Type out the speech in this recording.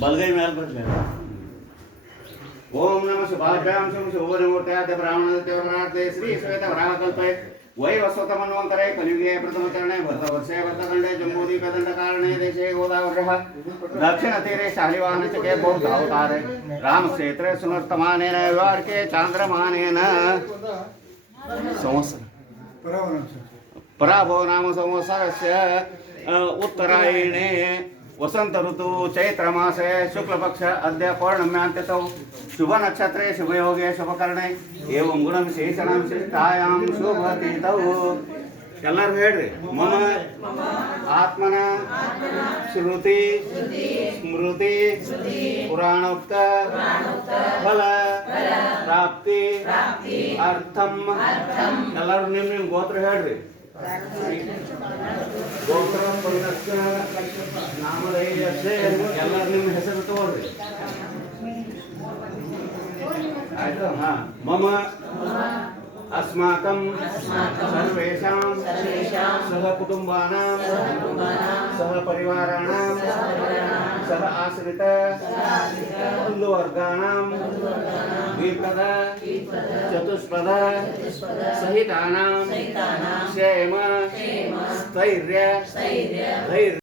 बलगई में ओम नमः शिवाभ्याम शुभमूर्त्याद्य ब्राह्मणदेवरार्थे श्री श्वेत वराहकल्पे वैवस्वतमन्वन्तरे कलियुगे प्रथमचरणे भरतवर्षे भरतखण्डे जम्बूद्वीपदण्डकारणे देशे गोदावर्यः दक्षिणतीरे शालिवाहनचके बौद्धावतारे रामक्षेत्रे सुनर्तमानेन व्यवहारिके चान्द्रमानेन संवत्सर पराभव नाम संवत्सरस्य उत्तरायणे वसंत ऋतु चैत्र मासे शुक्ल पक्ष अद्य पौर्णम्यांत्यतौ शुभ नक्षत्रे शुभ योगे शुभ कर्णे एवं गुण विशेषण विशिष्टायां शुभतिथौ ಎಲ್ಲರೂ ಹೇಳ್ರಿ ಮಮ ಆತ್ಮನ ಶ್ರುತಿ ಸ್ಮೃತಿ ಪುರಾಣೋಕ್ತ ಫಲ ಪ್ರಾಪ್ತಿ ಅರ್ಥಂ ಎಲ್ಲರೂ ನಿಮ್ಮ ಗೋತ್ರ ಹೇಳ್ರಿ ಗೋತ್ರ ಪುನಶ್ಚ ನಾಮಧೇಯಸ್ಯ ಎಲ್ಲರೂ ನಿಮ್ಮ ಹೆಸರು ತಗೊಳ್ರಿ ಆಯ್ತು ಹಾ ಮಮ अस्माकं सर्वेषां सह कुटुंबानां सह परिवाराणां सह आश्रित बन्धुवर्गाणां द्विपद चतुष्पद सहितानां क्षेम स्थैर्य धैर्य